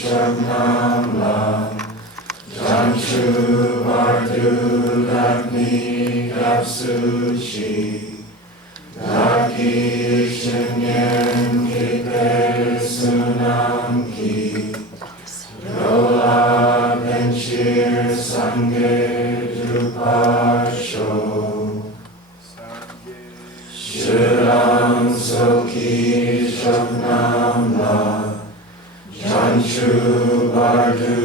Shagnam Lam Janchu Vardu Lakmi Kapsuchi Daki Shinyen Kipe Sunam Ki Rola Benchir Sange Drupasho Shiram Soki Shagnam La Janchu Bardu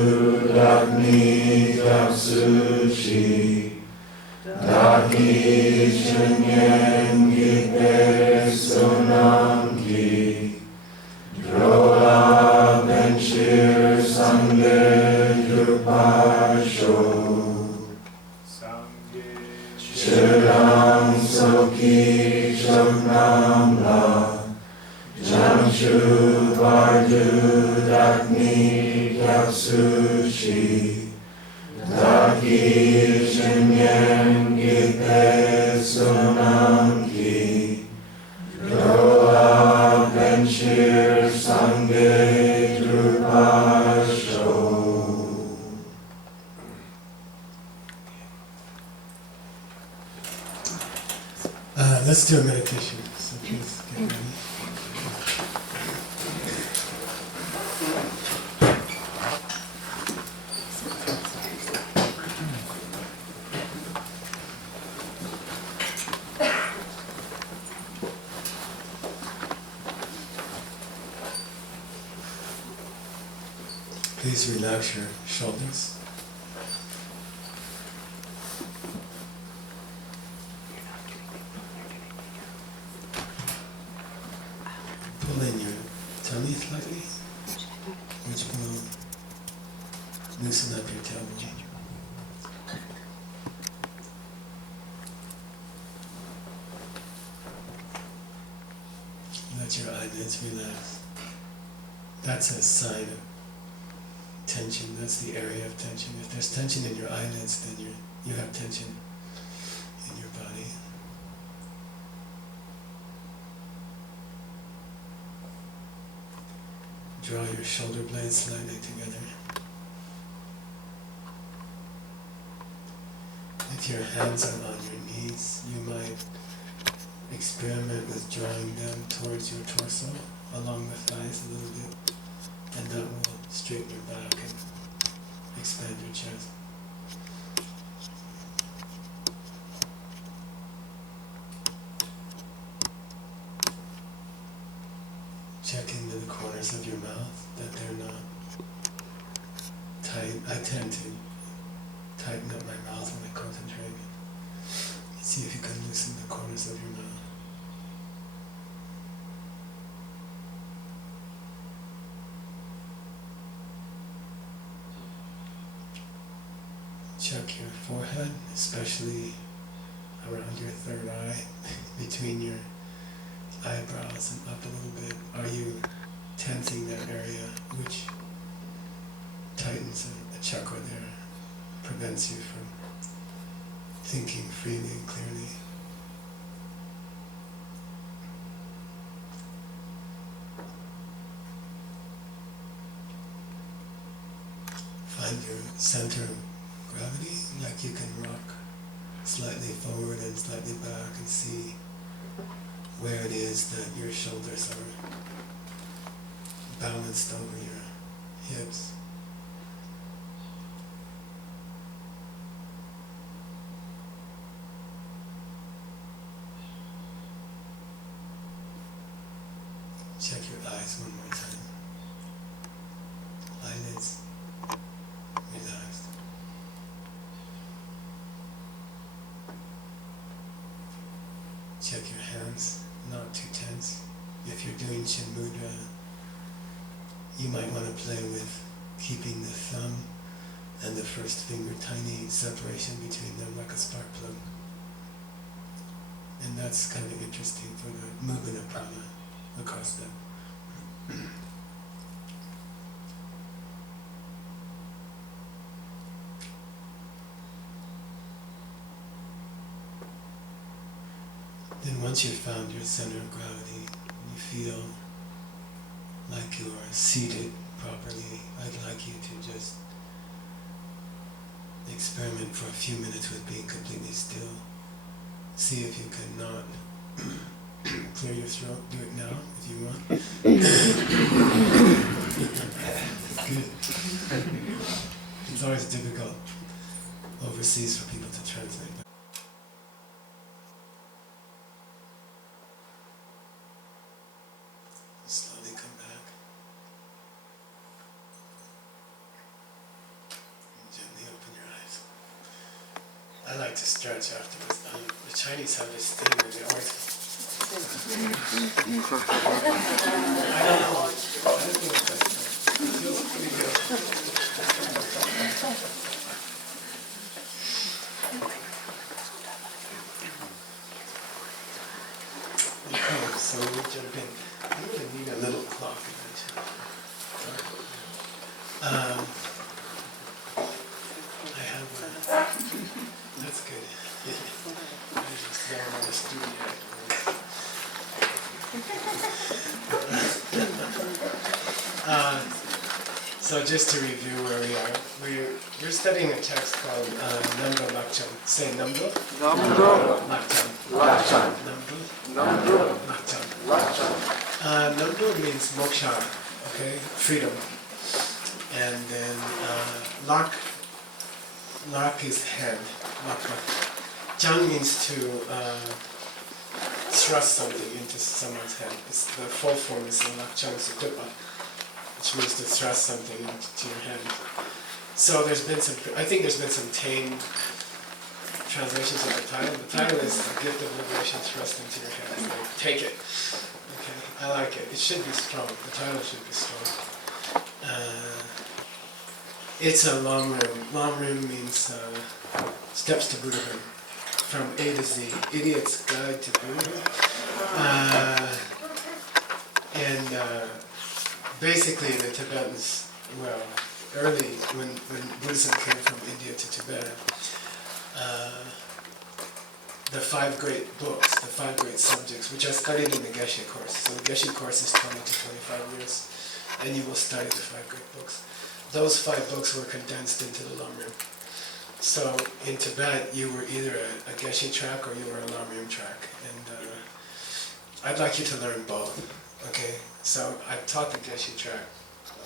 Lakmi Kapsuchi Daki Shinyen Gipe Sonam Ki Drola Benchir Sange Drupasho Shiram Soki Shagnam La Janchu Vardu Lakmi Kapsuchi Daki Shinyen Gipe Sonam Ki Drola Benchir Sange Drupasho. Let's do a meditation. So please get ready. Please relax your shoulders. Pull in your tummy slightly, which will loosen up your tailbone. Let your eyelids relax. That's a sign of tension. That's the area of tension. If there's tension in your eyelids, then you have tension in your body. Draw your shoulder blades slightly together. If your hands are on your knees, you might experiment with drawing them towards your torso, along the thighs a little bit, and that will straighten your back and expand your chest. Check into the corners of your mouth that they're not tight. I tend to tighten up my mouth when I concentrate. See if you can loosen the corners of your mouth. Check your forehead, especially around your third eye, between your eyebrows and up a little bit. Are you tensing that area, which tightens a chakra there, prevents you from thinking freely and clearly. Find your center of gravity, like you can rock slightly forward and slightly back and see where it is that your shoulders are balanced over your hips. Check your eyes one more time. Eyelids relaxed. Check your hands, not too tense. If you're doing Chin Mudra, you might want to play with keeping the thumb and the first finger tiny separation between them, like a spark plug. And that's kind of interesting for the movement of prana across them. Then once you've found your center of gravity, you feel like you are seated properly, I'd like you to just experiment for a few minutes with being completely still. See if you can not clear your throat. Do it now if you want. Good. It's always difficult overseas for people to translate. Slowly come back. And gently open your eyes. I like to stretch afterwards. The Chinese have this thing where they always... I don't know. I don't know what that's like. It feels pretty good. Okay, so we jump in. I'm going to need a little clock eventually. I have that's good. I just don't understand yet. So just to review where we are, we're studying a text called Namdo Lakcham. Say Namdo? Namdo Lakcham. Lakcham. Namdo Namdo Lakcham. Lakcham. Namdo means moksha, okay, freedom. And then lak is hand, laka. Chang means to thrust something into someone's hand. It's the full form is lakchang sutupa, which means to thrust something into your hand. So there's been some, I think there's been some tame translations of the title. The title is The Gift of Liberation Thrust into Your Hand. It's like, take it. Okay, I like it. It should be strong. The title should be strong. It's a long rim. Long rim means steps to Buddhahood. From A to Z. Idiot's Guide to Buddhahood. Basically the Tibetans, well, early when Buddhism came from India to Tibet, the 5 great books, the 5 great subjects, which are studied in the Geshe course. So the Geshe course is 20 to 25 years, and you will study the 5 great books. Those 5 books were condensed into the Lamrim. So in Tibet, you were either a Geshe track or you were a Lamrim track, and I'd like you to learn both. Okay, so I've taught the Geshe track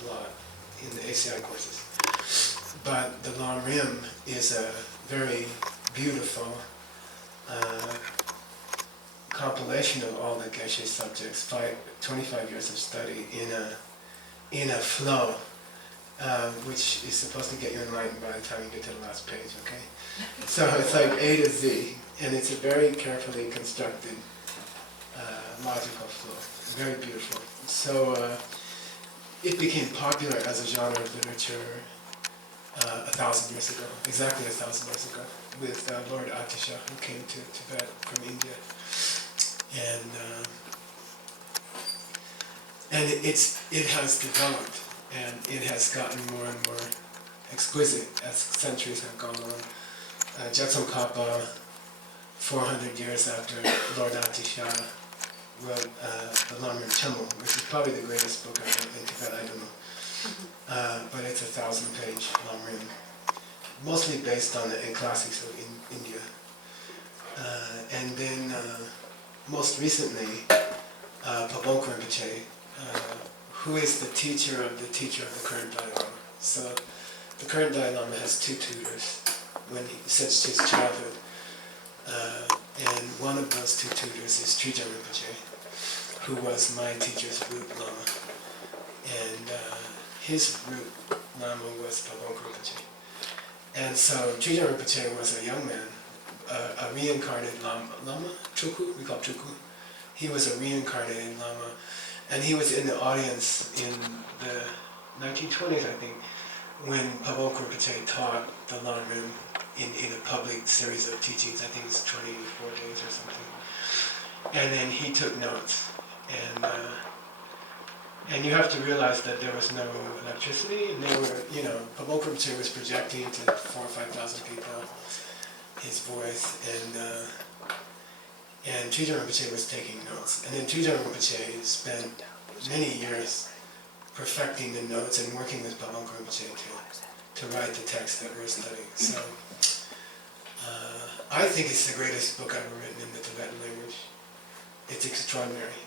a lot in the ACI courses, but the Lamrim is a very beautiful compilation of all the Geshe subjects, 25 years of study in a flow, which is supposed to get you enlightened by the time you get to the last page, okay? So it's like A to Z, and it's a very carefully constructed logical flow, very beautiful. So it became popular as a genre of literature 1,000 years ago, exactly 1,000 years ago, with Lord Atisha, who came to Tibet from India, and it has developed, and it has gotten more and more exquisite as centuries have gone on. Tsongkhapa, 400 years after Lord Atisha, wrote the Lamrim Chamel, which is probably the greatest book I wrote in Tibet, I don't know. But it's a 1,000-page Lamrim, mostly based on the classics of India. And then, most recently, Pabonko Rinpoche, who is the teacher of the current Dalai Lama. So the current Dalai Lama has 2 tutors since his childhood. And one of those 2 tutors is Trijang Rinpoche, who was my teacher's root Lama. And his root Lama was Pabonko Rinpoche. And so Trijang Rinpoche was a young man, a reincarnated Lama, Chuku, we call Chuku. He was a reincarnated Lama, and he was in the audience in the 1920s, I think, when Pabonko Rinpoche taught the Lamrim in a public series of teachings. I think it's 24 days or something. And then he took notes, and you have to realize that there was no electricity, and they were, Pabonko Rinpoche was projecting to 4,000 or 5,000 people his voice, and Trijang Rinpoche was taking notes. And then Trijang Rinpoche spent many years perfecting the notes and working with Pawan Rinpoche to write the text that we're studying. So I think it's the greatest book ever written in the Tibetan language. It's extraordinary.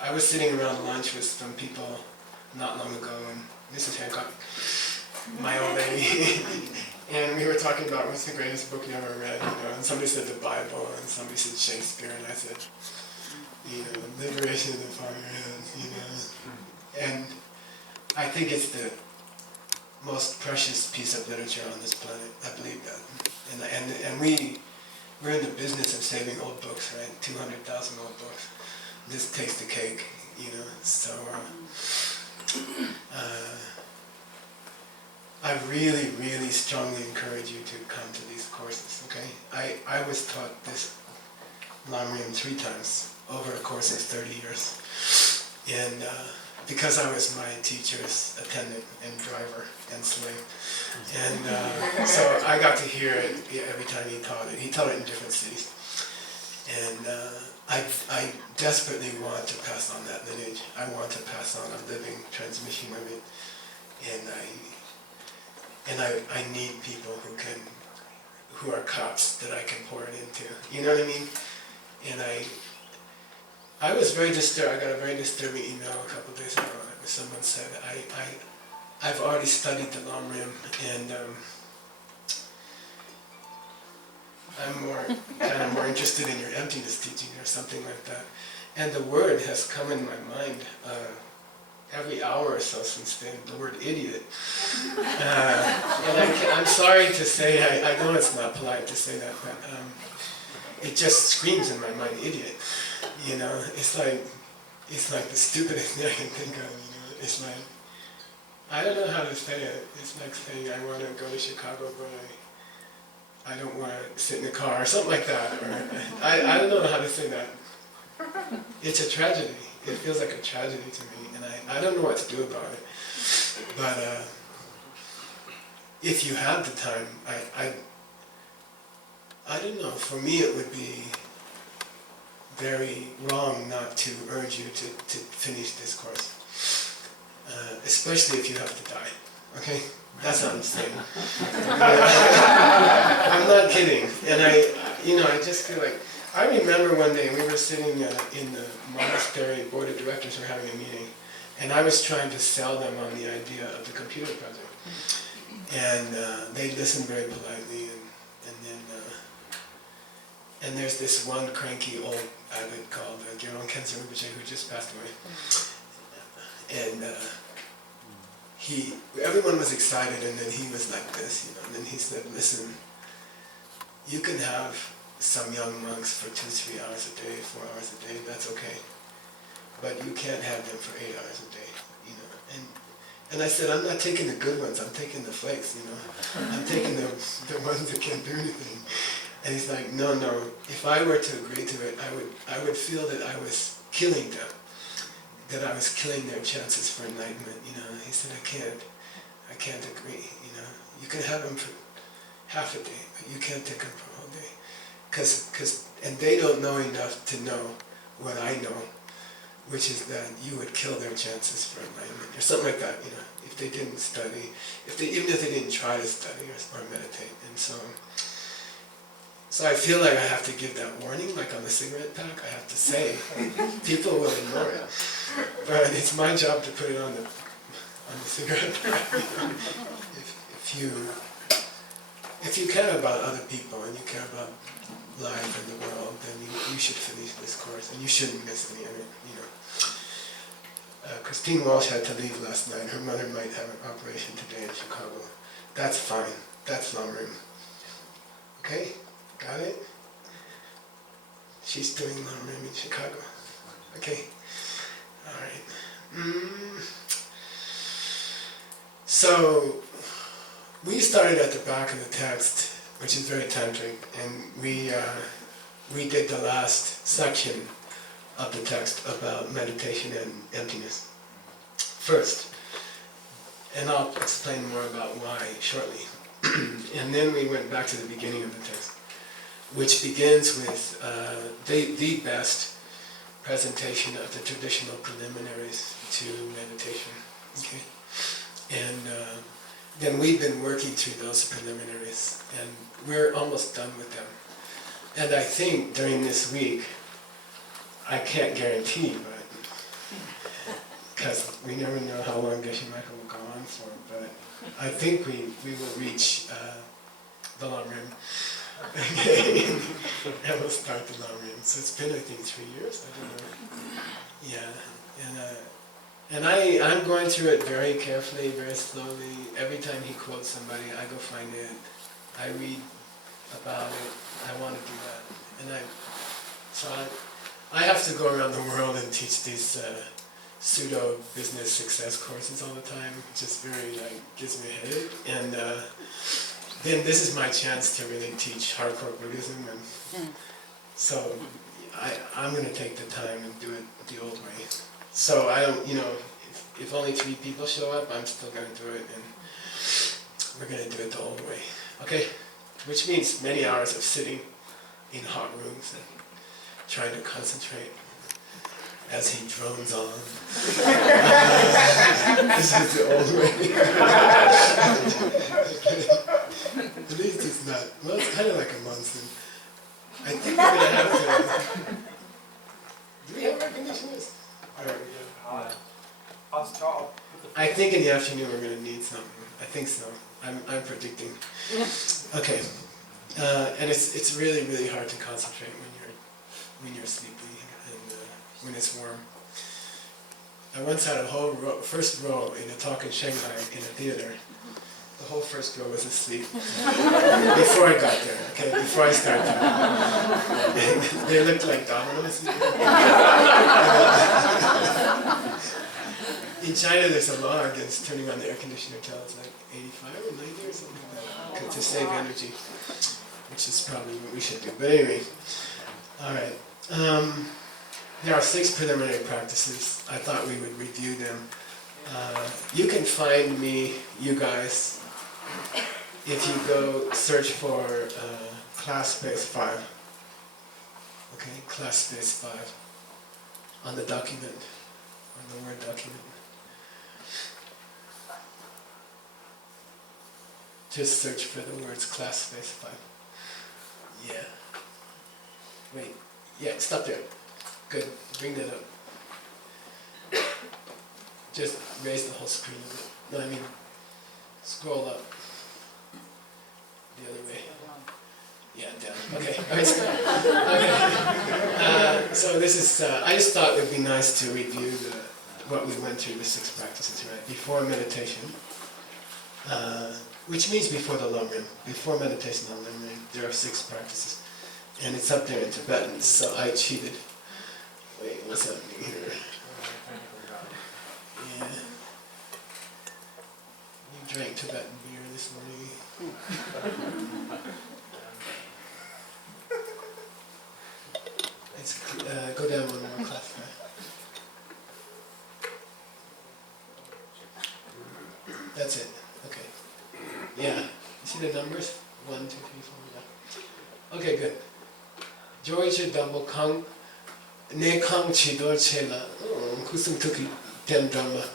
I was sitting around lunch with some people not long ago, and Mrs. Hancock, my old lady, and we were talking about what's the greatest book you ever read, and somebody said the Bible, and somebody said Shakespeare, and I said, Liberation of the Fatherland, and I think it's the most precious piece of literature on this planet. I believe that, and we're in the business of saving old books, right? 200,000 old books. This takes the cake, So I really, really strongly encourage you to come to these courses. Okay, I was taught this Lamrim 3 times over a course of 30 years, and because I was my teacher's attendant and driver and slave. And so I got to hear it every time he taught it. He taught it in different cities. And I desperately want to pass on that lineage. I want to pass on a living transmission of it. And I need people who are cops that I can pour it into. You know what I mean? And I was very disturbed. I got a very disturbing email a couple of days ago. Someone said, I've already studied the Lamrim, and I'm kind of more interested in your emptiness teaching or something like that. And the word has come in my mind every hour or so since then, the word idiot. And I'm sorry to say, I know it's not polite to say that, but it just screams in my mind, idiot. It's like the stupidest thing I can think of, It's like, I don't know how to say it. It's like saying I want to go to Chicago, but I don't want to sit in a car, or something like that. Or I don't know how to say that. It's a tragedy. It feels like a tragedy to me, and I don't know what to do about it. But if you have the time, I don't know, for me it would be very wrong not to urge you to finish this course. Especially if you have to die, okay? That's what I'm saying. I'm not kidding. And I just feel like, I remember one day we were sitting in the monastery board of directors were having a meeting, and I was trying to sell them on the idea of the computer project. And they listened very politely, and there's this one cranky old abbot called Gyeron Kensei Rinpoche who just passed away. And everyone was excited, and then he was like this, and then he said, listen, you can have some young monks for 2-3 hours a day, 4 hours a day, that's okay. But you can't have them for 8 hours a day, And I said, I'm not taking the good ones, I'm taking the flakes, I'm taking the ones that can't do anything. And he's like, no, if I were to agree to it, I would feel that I was killing them, that I was killing their chances for enlightenment, He said, I can't agree, You can have them for half a day, but you can't take them for a whole day. And they don't know enough to know what I know, which is that you would kill their chances for enlightenment, or something like that, if they didn't study, even if they didn't try to study or meditate. And so I feel like I have to give that warning, like on the cigarette pack. I have to say, people will ignore it, but it's my job to put it on the cigarette pack. If you care about other people and you care about life and the world, then you should finish this course, and you shouldn't miss any of it. Christine Walsh had to leave last night. Her mother might have an operation today in Chicago. That's fine. That's Lamrim. Okay? Got it? She's doing Lamrim in Chicago. Okay? Alright. So, we started at the back of the text, which is very tantric, and we did the last section of the text about meditation and emptiness first. And I'll explain more about why shortly. And then we went back to the beginning of the text, which begins with the best presentation of the traditional preliminaries to meditation. Okay. And then we've been working through those preliminaries, and we're almost done with them. And I think during this week, I can't guarantee, but because we never know how long Geshe Michael will go on for, but I think we will reach the long rim. Okay, and we'll start the long rim. So it's been, I think, 3 years. I don't know. Yeah, and I'm going through it very carefully, very slowly. Every time he quotes somebody, I go find it. I read about it. I want to do that, and so I have to go around the world and teach these pseudo business success courses all the time. It just very gives me a headache. And then this is my chance to really teach hardcore Buddhism, and so I'm going to take the time and do it the old way. So I don't, if only 3 people show up, I'm still going to do it, and we're going to do it the old way. Okay? Which means many hours of sitting in hot rooms and trying to concentrate as he drones on. This is the old way. At least it's not, well, it's kind of like a monster. I think we're going to have to, do we have air conditioners? I think in the afternoon we're going to need something. I think so. I'm predicting. Okay. And it's really, really hard to concentrate when you're sleepy and when it's warm. I once had a whole first row in a talk in Shanghai in a theater. The whole first row was asleep before I got there. Okay, before I started. They looked like dominoes. In China, there's a law against turning on the air conditioner till it's like 85 or 90 or something like that, to save energy, which is probably what we should do. But anyway, all right. There are 6 preliminary practices. I thought we would review them. You can find me, you guys, if you go search for class space 5. Okay, class space 5 on the document, on the Word document. Just search for the words class space 5. Yeah. Wait. Yeah, stop there. Good. Bring that up. Just raise the whole screen a bit. No, I mean, scroll up. The other way. Yeah, down. Okay. All right, stop. Okay. So this is, I just thought it would be nice to review what we went through, the 6 practices, right? Before meditation. Which means before the long rim. Before meditation on long rim, there are 6 practices. And it's up there in Tibetan, so I cheated. Wait, what's happening here? Yeah. You drank Tibetan beer this morning. Let's go down one more class. That's it. Okay. Yeah. You see the numbers? 1, 2, 3, 4. Yeah. Okay, good. George double kang ne kang chidor chela kusum tuki ten dhamma.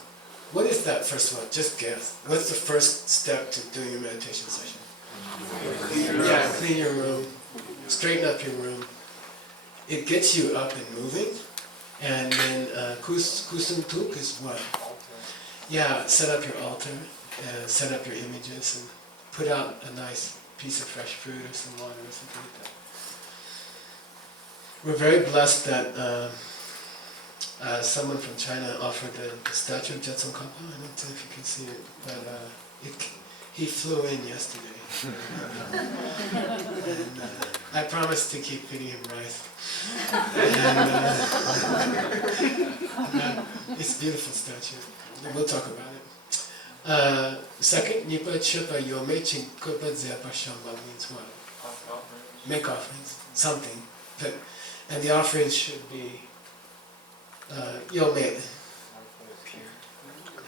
What is that first one? Just guess. What's the first step to doing a meditation session? Yeah, clean your room, straighten up your room. It gets you up and moving. And then kusum tuk is what? Yeah, set up your altar, set up your images, and put out a nice piece of fresh fruit or some water or something like that. We're very blessed that someone from China offered the statue of Jetsun Kappa. I don't know if you can see it, but he flew in yesterday. And I promised to keep feeding him rice. And it's a beautiful statue. We'll talk about it. Second, Nipa Chipa Yome Chinkupa Zepa Shamba means what? Make offerings, something. And the offerings should be Yome.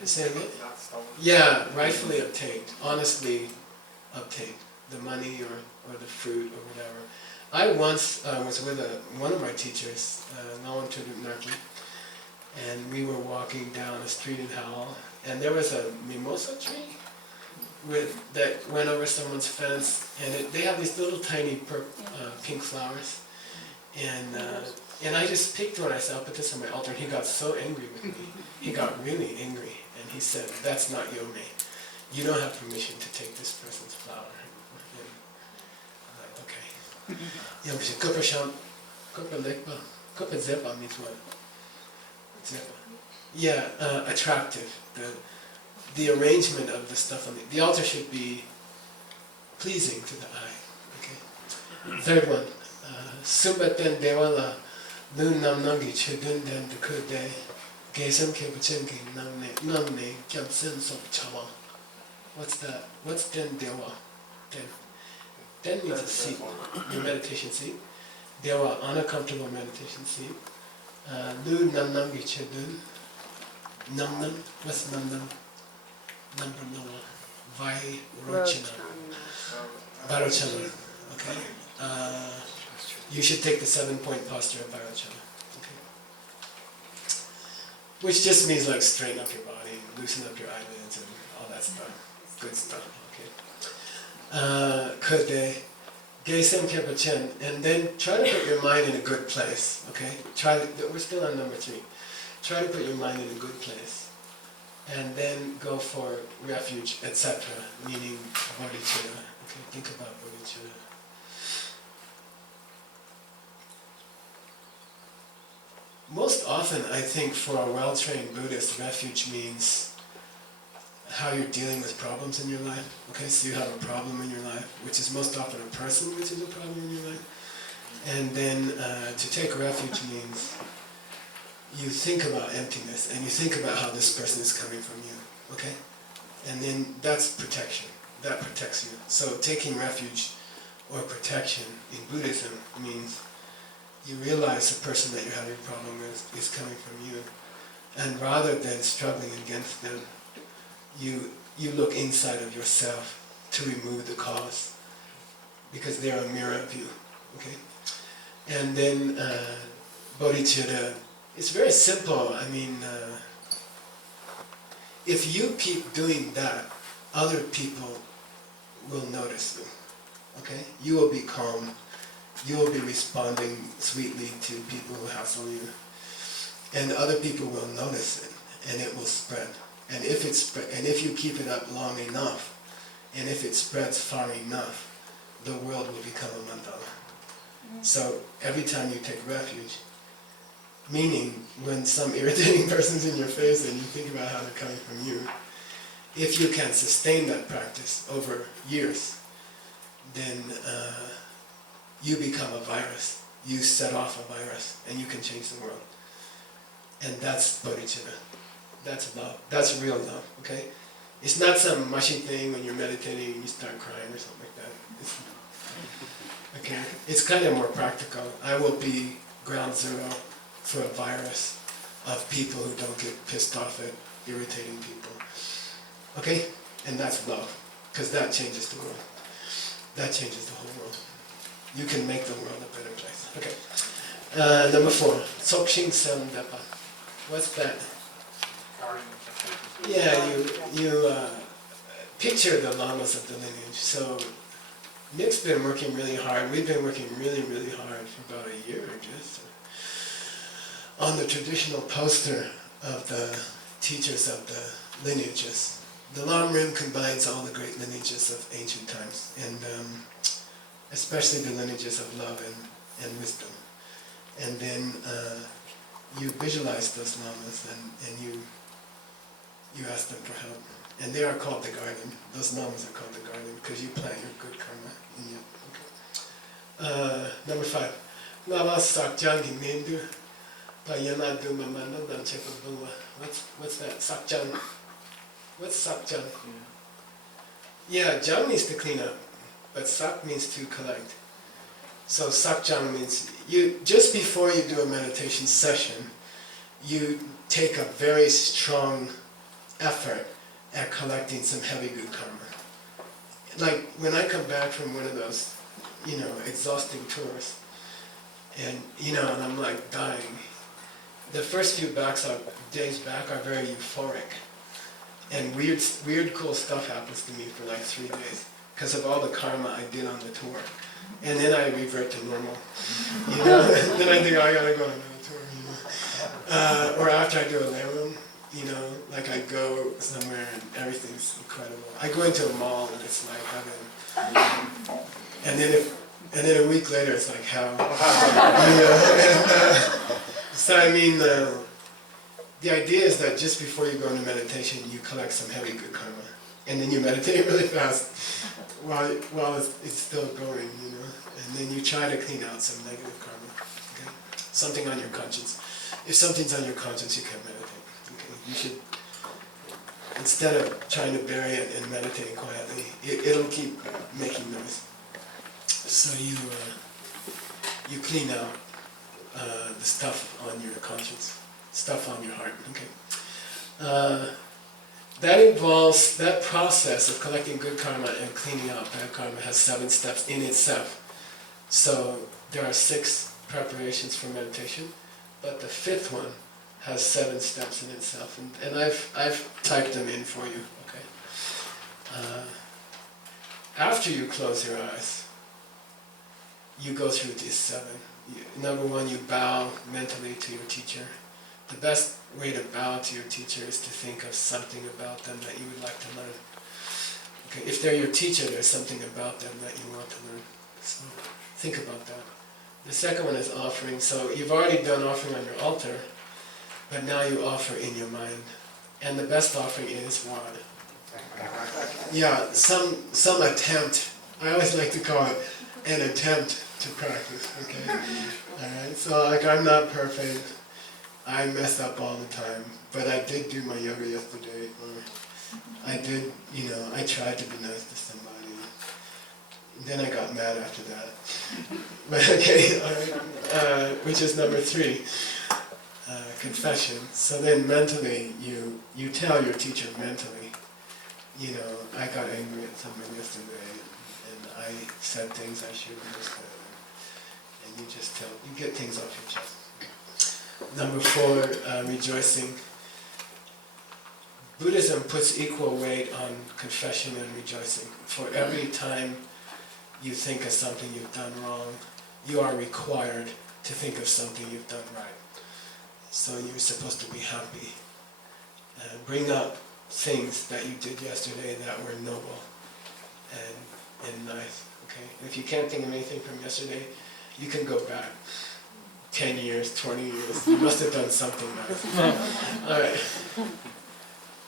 Say again? Yeah, rightfully obtained, honestly obtained. The money or the fruit or whatever. I once was with one of my teachers, Nawan Tudunaki, and we were walking down a street in Howell, and there was a mimosa tree that went over someone's fence, and they have these little tiny pink flowers, and I just picked one. I said, I'll put this on my altar. He got so angry with me. He got really angry, and he said, that's not Yomei. You don't have permission to take this person's flower. And I'm like, okay. Kupa zepa means what? Zepa. Yeah, attractive. The arrangement of the stuff on the altar should be pleasing to the eye. Okay. Third one. Sumbaten dewala lun nam nangi chudun den de kude gesem ke bachengi namne kyamsen sok chawa. What's that? What's den dewa? Den means a seat, your meditation seat. Dewa, on a comfortable meditation seat. Lu nam nangi chudun. Nam, what's nam? Number Noah. Vai Rochana. Vairocana. Okay. You should take the 7-point posture of Vairocana. Okay. Which just means like straighten up your body, loosen up your eyelids and all that stuff. Good stuff. Okay. Kode. Gesem Kepachen. And then try to put your mind in a good place. Okay? We're still on number 3. Try to put your mind in a good place. And then go for refuge, etc., meaning bodhicitta. Okay, think about bodhicitta. Most often, I think, for a well-trained Buddhist, refuge means how you're dealing with problems in your life. Okay, so you have a problem in your life, which is most often a person which is a problem in your life. And then to take refuge means you think about emptiness, and you think about how this person is coming from you, okay? And then that's protection. That protects you. So taking refuge or protection in Buddhism means you realize the person that you're having a problem with is coming from you. And rather than struggling against them, you look inside of yourself to remove the cause, because they're a mirror of you, okay? And then bodhicitta, it's very simple. I mean, if you keep doing that, other people will notice you, okay? You will be calm. You will be responding sweetly to people who hassle you. And other people will notice it, and it will spread. And if you keep it up long enough, and if it spreads far enough, the world will become a mandala. So every time you take refuge, meaning when some irritating person's in your face and you think about how they're coming from you, if you can sustain that practice over years, then you become a virus. You set off a virus, and you can change the world. And that's bodhicitta. That's love. That's real love, okay? It's not some mushy thing when you're meditating and you start crying or something like that. Okay? It's kind of more practical. I will be ground zero for a virus of people who don't get pissed off at irritating people. Okay? And that's love, because that changes the world. That changes the whole world. You can make the world a better place. Okay. Number 4, Sokshin Sen Depa. What's that? Yeah, you picture the lamas of the lineage. So Nick's been working really hard. We've been working really, really hard for about a year, I guess, on the traditional poster of the teachers of the lineages. The Lam Rim combines all the great lineages of ancient times, and especially the lineages of love and wisdom. And then you visualize those lamas, and you ask them for help. And they are called the garden. Those lamas are called the garden because you plant your good karma in you. Okay. Number 5. Lava sakjangi nendu payana dumamana dan chepabua. What's that? Sakjang. What's sakjang? Yeah, jang means to clean up, but sak means to collect. So sakjang means just before you do a meditation session, you take a very strong effort at collecting some heavy good karma. Like when I come back from one of those, exhausting tours, and and I'm like dying. The first few days back are very euphoric. And weird cool stuff happens to me for like 3 days because of all the karma I did on the tour. And then I revert to normal. You know, then I think, oh, I gotta go on another tour, you know. Or after I do a layroom, you know, like I go somewhere and everything's incredible. I go into a mall and it's like heaven. And then a week later it's like hell. You know? And, so I mean, the idea is that just before you go into meditation, you collect some heavy good karma. And then you meditate really fast while it's still going, you know. And then you try to clean out some negative karma, okay? Something on your conscience. If something's on your conscience, you can't meditate, okay? You should, instead of trying to bury it and meditating quietly, it'll keep making noise. So you clean out the stuff on your conscience, stuff on your heart, okay? That process of collecting good karma and cleaning out bad karma has 7 steps in itself. So there are 6 preparations for meditation, but the 5th one has 7 steps in itself, and I've typed them in for you, okay? After you close your eyes, you go through these 7. Number 1, you bow mentally to your teacher. The best way to bow to your teacher is to think of something about them that you would like to learn. Okay, if they're your teacher, there's something about them that you want to learn. So think about that. The second one is offering. So you've already done offering on your altar, but now you offer in your mind. And the best offering is what? Yeah, some attempt. I always like to call it an attempt to practice, okay? Alright, so like I'm not perfect. I mess up all the time, but I did do my yoga yesterday, or I did, you know, I tried to be nice to somebody. Then I got mad after that. But okay, alright, which is number 3, confession. So then mentally, you tell your teacher mentally, you know, I got angry at someone yesterday, and I said things I shouldn't have said. And you just you get things off your chest. Number 4, rejoicing. Buddhism puts equal weight on confession and rejoicing. For every time you think of something you've done wrong, you are required to think of something you've done right. So you're supposed to be happy. Bring up things that you did yesterday that were noble and nice. Okay? And if you can't think of anything from yesterday, you can go back 10 years, 20 years. You must have done something nice. Alright.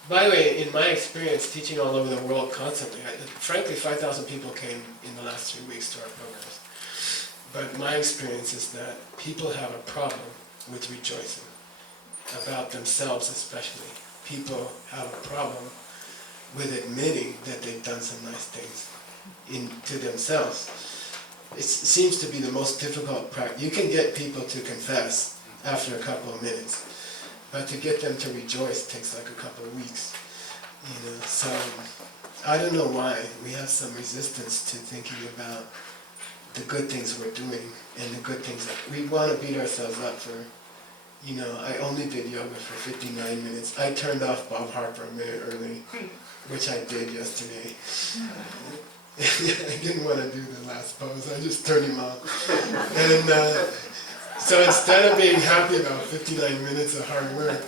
By the way, in my experience teaching all over the world constantly, frankly 5,000 people came in the last 3 weeks to our programs. But my experience is that people have a problem with rejoicing, about themselves especially. People have a problem with admitting that they've done some nice things to themselves. It seems to be the most difficult practice. You can get people to confess after a couple of minutes, but to get them to rejoice takes like a couple of weeks. You know, so I don't know why we have some resistance to thinking about the good things we're doing and the good things that we want to beat ourselves up for. You know, I only did yoga for 59 minutes. I turned off Bob Harper a minute early, which I did yesterday. I didn't want to do the last pose, I just turned him off. And so instead of being happy about 59 minutes of hard work,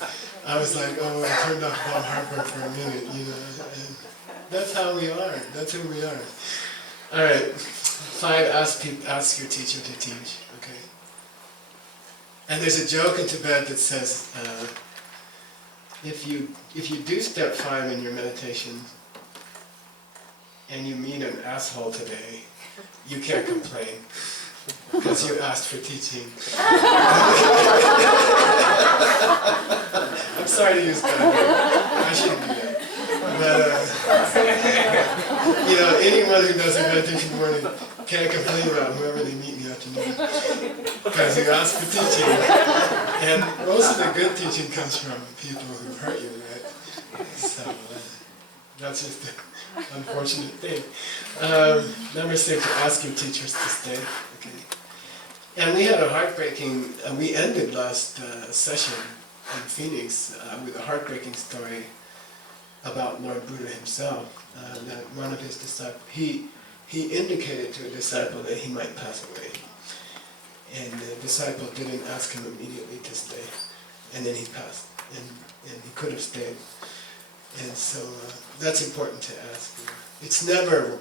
I was like, oh, I turned off Bob Harper for a minute, you know. And that's how we are, that's who we are. Alright, 5, ask your teacher to teach, okay? And there's a joke in Tibet that says, if you do step 5 in your meditation, and you meet an asshole today, you can't complain, because you asked for teaching. I'm sorry to use that. I shouldn't do that. But, you know, anyone who does a meditation in the morning can't complain about whoever they meet in the afternoon, because you asked for teaching. And most of the good teaching comes from people who hurt you, right? So, that's just unfortunate thing. Number 6, ask your teachers to stay. Okay. And we had a heartbreaking, we ended last session in Phoenix with a heartbreaking story about Lord Buddha himself, that one of his disciples, he indicated to a disciple that he might pass away. And the disciple didn't ask him immediately to stay. And then he passed. And he could have stayed. And so that's important to ask. It's never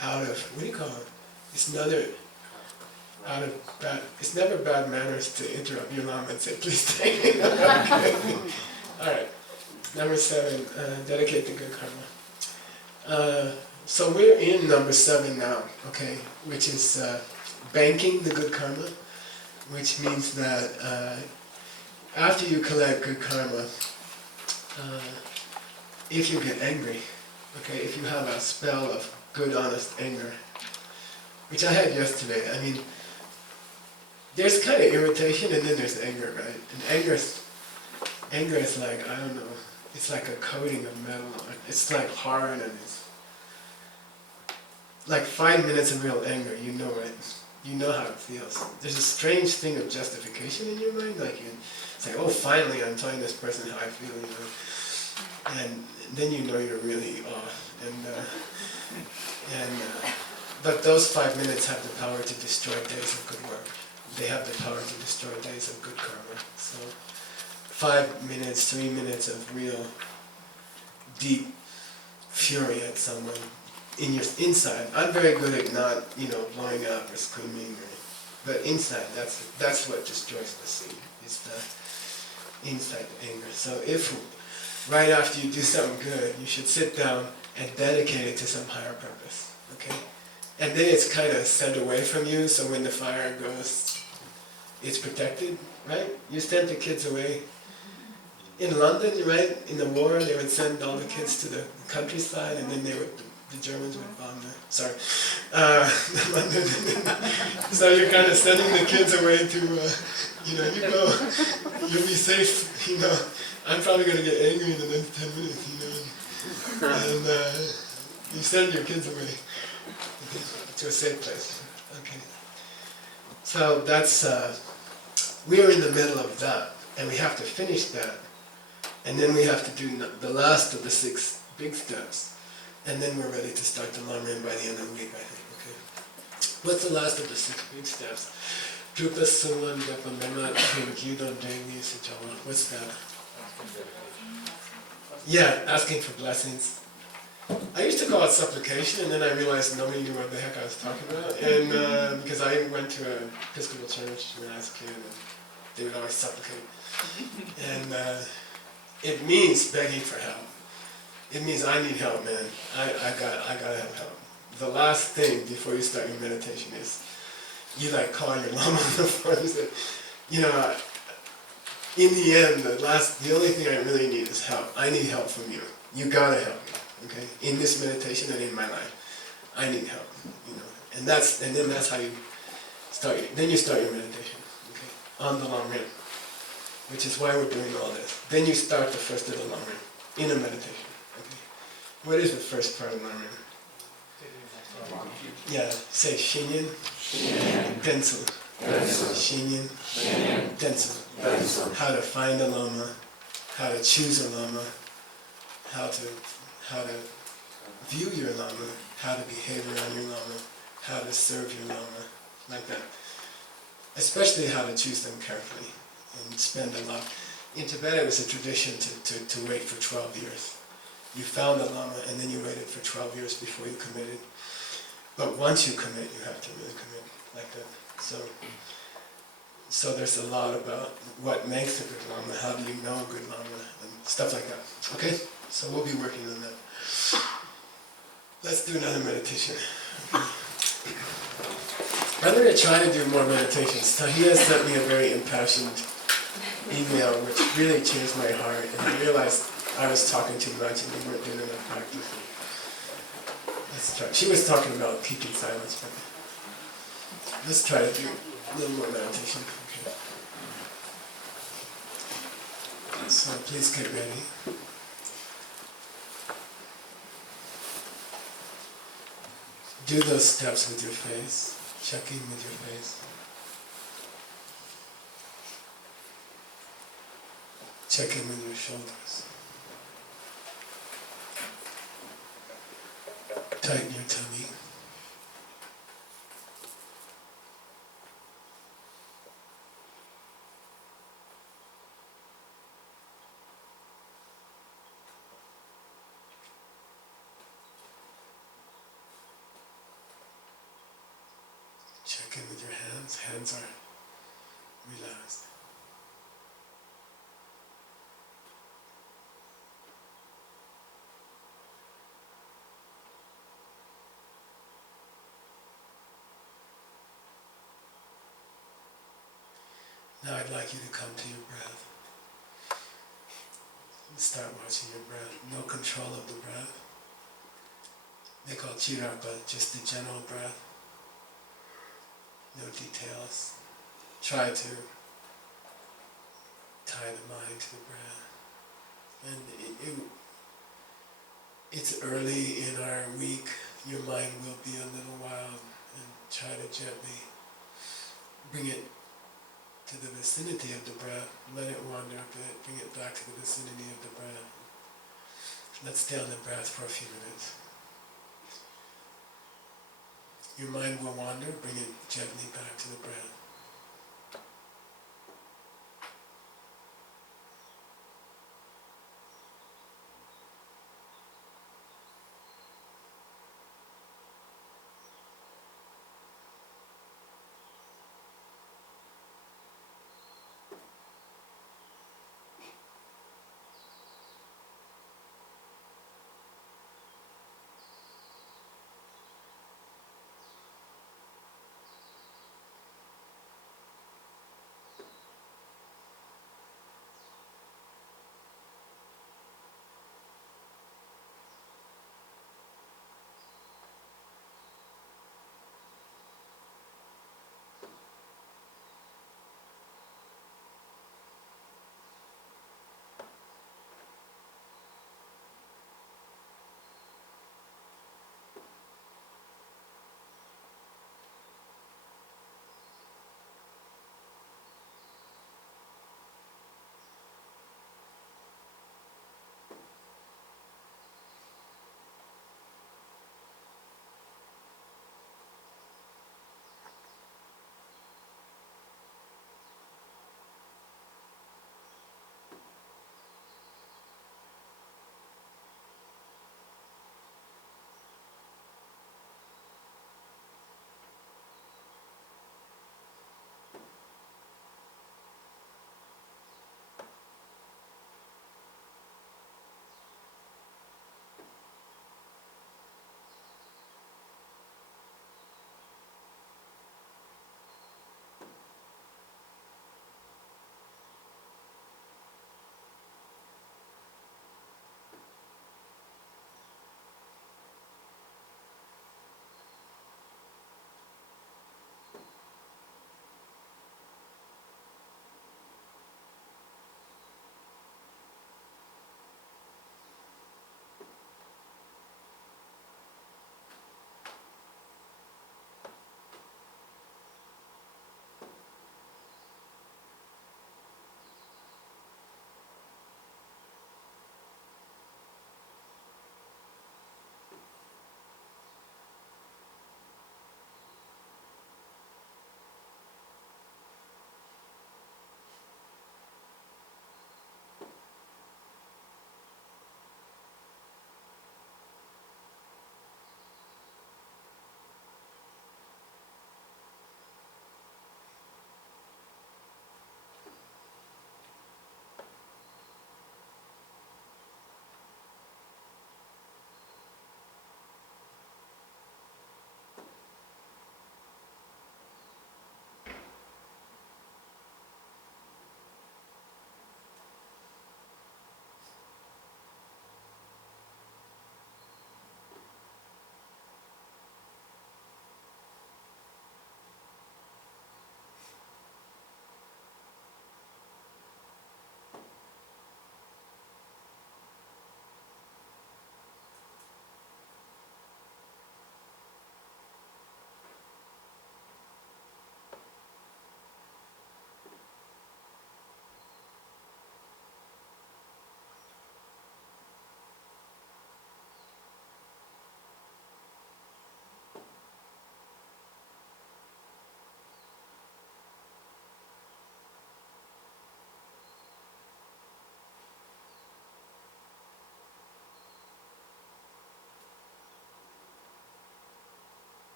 out of, what do you call it? It's never bad manners to interrupt your Lama and say, please stay. Alright. Number 7, dedicate to good karma. So we're in number 7 now, okay, which is banking the good karma, which means that after you collect good karma, if you get angry, okay, if you have a spell of good, honest anger, which I had yesterday, I mean, there's kind of irritation and then there's anger, right? And anger is like, I don't know, it's like a coating of metal. It's like hard and it's like 5 minutes of real anger, you know it. You know how it feels. There's a strange thing of justification in your mind, like you say, oh finally I'm telling this person how I feel, you know. And then you know you're really off. But those 5 minutes have the power to destroy days of good work. They have the power to destroy days of good karma. So 5 minutes, 3 minutes of real deep fury at someone in your inside. I'm very good at not, you know, blowing up or screaming, but inside, that's what destroys the seed. It's the inside anger. So if right after you do something good, you should sit down and dedicate it to some higher purpose. Okay? And then it's kind of sent away from you, so when the fire goes, it's protected, right? You sent the kids away. In London, right, in the war, they would send all the kids to the countryside, and then the Germans would bomb London. So you're kind of sending the kids away to, you know, you go, you'll be safe, you know. I'm probably going to get angry in the next 10 minutes, you know. And you send your kids away to a safe place. Okay. So that's, we're in the middle of that, and we have to finish that. And then we have to do the last of the 6 big steps. And then we're ready to start the long run by the end of the week, I think. Okay. What's the last of the 6 big steps? Drupa Suman Dapamema Kingido Deni Sichawa. What's that? Yeah, asking for blessings. I used to call it supplication, and then I realized nobody knew what the heck I was talking about. And because I went to an Episcopal church when I was a kid, and they would always supplicate. And it means begging for help. It means I need help, man. I gotta have help. The last thing before you start your meditation is you like call your Lama on the phone and say, you know, in the end, the only thing I really need is help. I need help from you. You gotta help me, okay? In this meditation and in my life, I need help, you know. And then that's how you start. Then you start your meditation, okay? On the long run, which is why we're doing all this. Then you start the first of the long run in a meditation, okay? What is the first part of the long run? Yeah, say Shinyan, Densu. Shinyan, Densu. How to find a Lama, how to choose a Lama, how to view your Lama, how to behave around your Lama, how to serve your Lama, like that. Especially how to choose them carefully and spend a lot. In Tibet it was a tradition to wait for 12 years. You found a Lama and then you waited for 12 years before you committed. But once you commit, you have to really commit like that. So there's a lot about what makes a good Lama, how do you know a good Lama, and stuff like that. Okay? So we'll be working on that. Let's do another meditation. I'm going to try to do more meditations. Tahia sent me a very impassioned email which really changed my heart, and I realized I was talking too much and we weren't doing enough practice. Let's try. She was talking about keeping silence, but let's try to do a little more meditation. Okay. So please get ready. Do those steps with your face. Check in with your face. Check in with your shoulders. tighten your tummy. Check in with your hands. Hands are relaxed. Now I'd like you to come to your breath. Start watching your breath. No control of the breath. They call chirapa just the general breath. No details. Try to tie the mind to the breath. And it's early in our week. Your mind will be a little wild, and try to gently bring it to the vicinity of the breath. Let it wander a bit. Bring it back to the vicinity of the breath. Let's stay on the breath for a few minutes. Your mind will wander. Bring it gently back to the breath.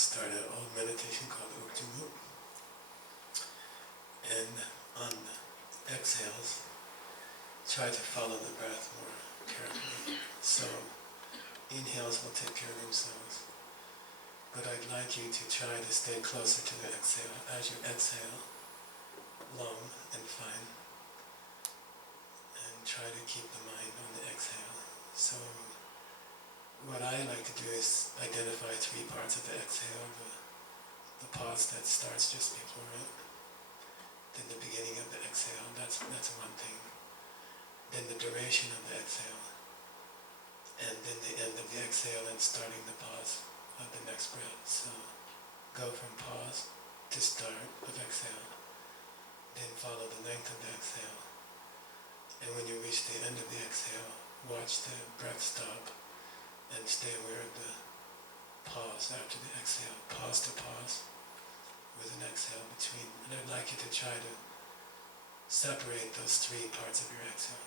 start an old meditation called Uktumu. And on exhales, try to follow the breath more carefully. So inhales will take care of themselves. But I'd like you to try to stay closer to the exhale. As you exhale, long and fine, and try to keep the mind on the exhale. So what I like to do is identify 3 parts of the exhale, the pause that starts just before it, then the beginning of the exhale, that's one thing, then the duration of the exhale, and then the end of the exhale and starting the pause of the next breath. So go from pause to start of exhale, then follow the length of the exhale, and when you reach the end of the exhale, watch the breath stop and stay aware of the pause after the exhale, pause to pause with an exhale between. And I'd like you to try to separate those 3 parts of your exhale.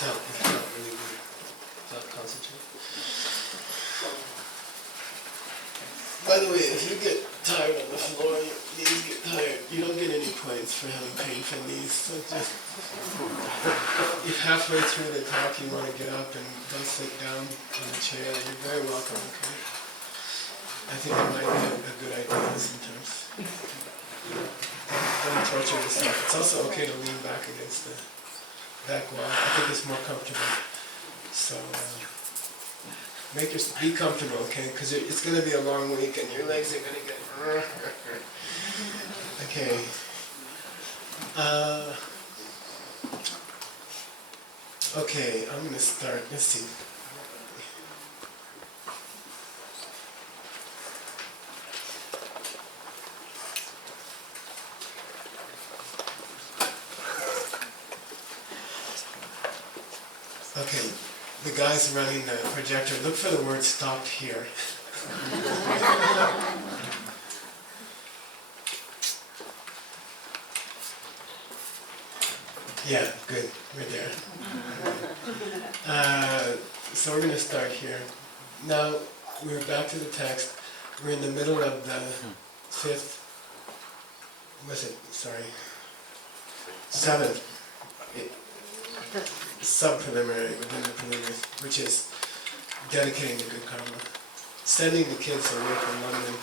felt really good. Felt concentrated. By the way, if you get tired on the floor, your knees get tired, you don't get any points for having painful knees. So just, if halfway through the talk you want to get up and go sit down in the chair, you're very welcome, okay? I think it might be a good idea sometimes. Don't torture yourself. It's also okay to lean back against the back wall. I think it's more comfortable. So, be comfortable, okay? Because it's going to be a long week and your legs are going to get... Okay. Okay, I'm going to start. Let's see. Okay, the guys running the projector, look for the word "stopped" here. Yeah, good, we're there. So we're going to start here. Now, we're back to the text. We're in the middle of the seventh. Sub-preliminary within the preliminaries, which is dedicating to good karma. Sending the kids away from London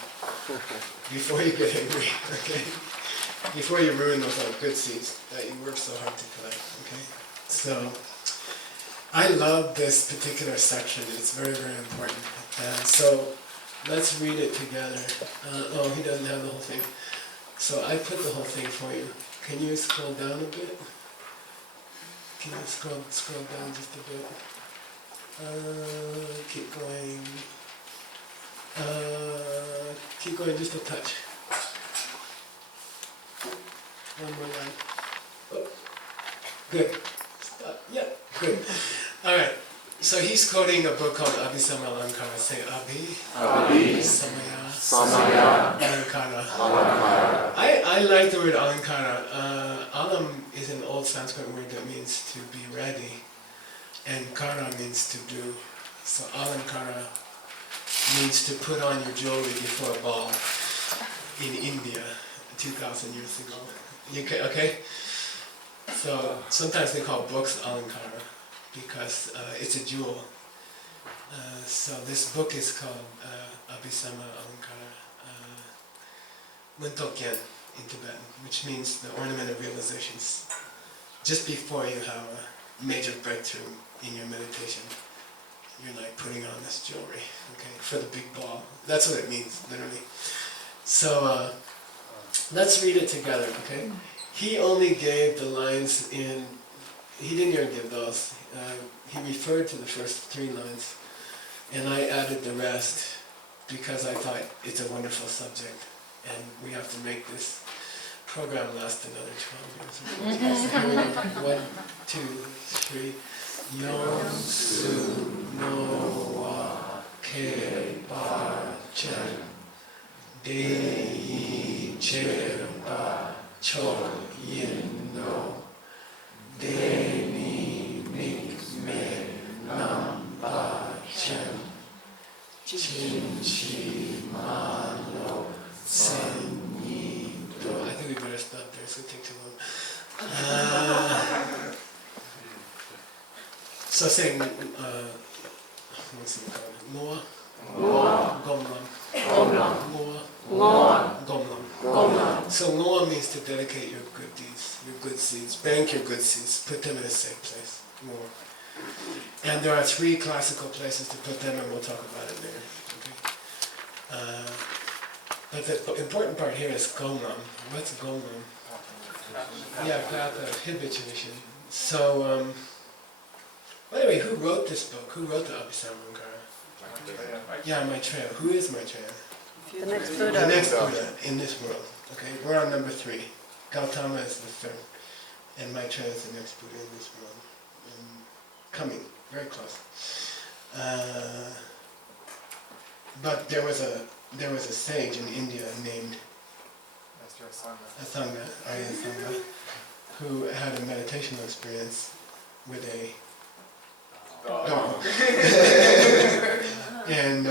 before you get angry, okay? Before you ruin those good seeds that you work so hard to collect, okay? So, I love this particular section. It's very, very important. So, let's read it together. Oh, he doesn't have the whole thing. So I put the whole thing for you. Can you scroll down a bit? Can you scroll down just a bit? Keep going. Keep going just a touch. One more line. Oh, good. Stop. Yeah, good. All right. So he's quoting a book called Abhisama Alankara. Say Abhi Samaya Alankara. I like the word Alankara. Alam is an old Sanskrit word that means to be ready, and kara means to do. So Alankara means to put on your jewelry before a ball in India 2,000 years ago. Okay? So sometimes they call books Alankara because it's a jewel. So this book is called Abhisama Alankara Muntokyen in Tibetan, which means the ornament of realizations. Just before you have a major breakthrough in your meditation, you're like putting on this jewelry, okay, for the big ball. That's what it means, literally. So let's read it together, okay? He only gave the lines in, he didn't even give those. He referred to the first 3 lines, and I added the rest because I thought it's a wonderful subject, and we have to make this program last another 12 years. So here we go. 1, 2, 3. Yom su no wa ke ba chen de che ba cho yin no de ni mik me nam ba chen chin chi ma no sen yi do. I think we better stop there, it's going to take too long. So saying, what's it called? Ngoa, Gomlam. Ngoa, Gomlam. So Ngoa means to dedicate your good deeds, your good seeds, bank your good seeds, put them in a safe place. Ngoa. And there are 3 classical places to put them, and we'll talk about it later. Okay? But the important part here is Gomlam. What's Gomlam? Yeah, path of habituation. So, by the way, who wrote this book? Who wrote the Abhisama Alankara? Yeah, Maitreya. Who is Maitreya? The next Buddha. The next Buddha in this world. Okay, we're on number 3. Gautama is the 3rd, and Maitreya is the next Buddha in this world. And coming, very close. But there was a sage in India named Asanga, who had a meditational experience with a dog. and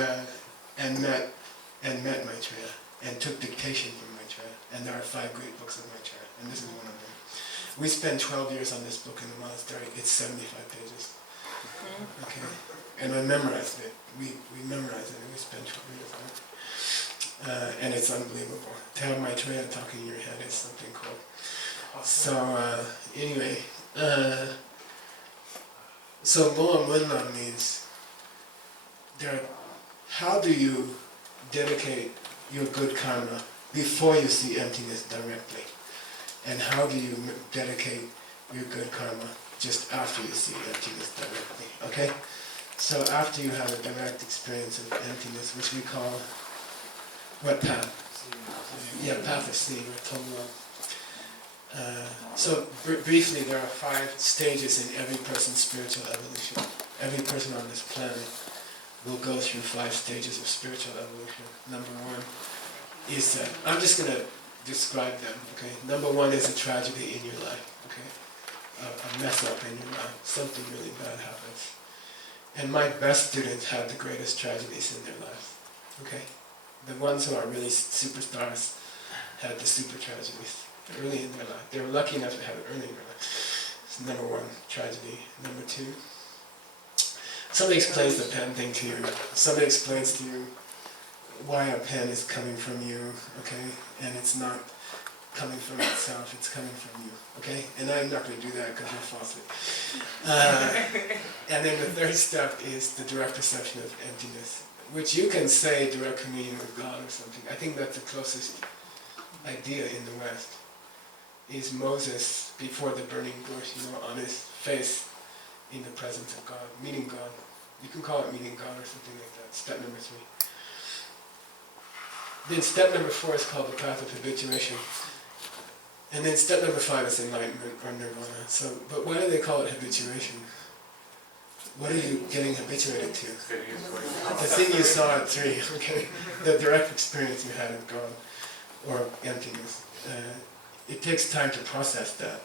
met Maitreya and took dictation from Maitreya. And there are 5 great books of Maitreya, and this is one of them. We spent 12 years on this book in the monastery. It's 75 pages. Okay, and I memorized it. We memorized it, and we spent 12 years on it. And it's unbelievable. To have Maitreya talking in your head is something cool. So anyway, so Moa Munlam means how do you dedicate your good karma before you see emptiness directly? And how do you dedicate your good karma just after you see emptiness directly? Okay? So after you have a direct experience of emptiness, which we call, what path? Yeah, path of seeing, or Tongwa. So briefly, there are 5 stages in every person's spiritual evolution. Every person on this planet will go through 5 stages of spiritual evolution. Number 1 is that, I'm just going to describe them, okay? Number 1 is a tragedy in your life, okay? A mess up in your life, something really bad happens. And my best students have the greatest tragedies in their lives, okay? The ones who are really superstars have the super tragedies early in their life. They were lucky enough to have it early in their life. It's number 1, tragedy. Number 2, somebody explains the pen thing to you. Somebody explains to you why a pen is coming from you, okay? And it's not coming from itself, it's coming from you, okay? And I'm not going to do that because you'll fall asleep. And then the 3rd step is the direct perception of emptiness, which you can say direct communion with God or something. I think that's the closest idea in the West, is Moses before the burning bush, on his face in the presence of God, meeting God. You can call it meeting God or something like that, step number 3. Then step number 4 is called the path of habituation. And then step number 5 is enlightenment or nirvana. So, but why do they call it habituation? What are you getting habituated to? The thing you saw at 3, okay? The direct experience you had of God, or emptiness. It takes time to process that.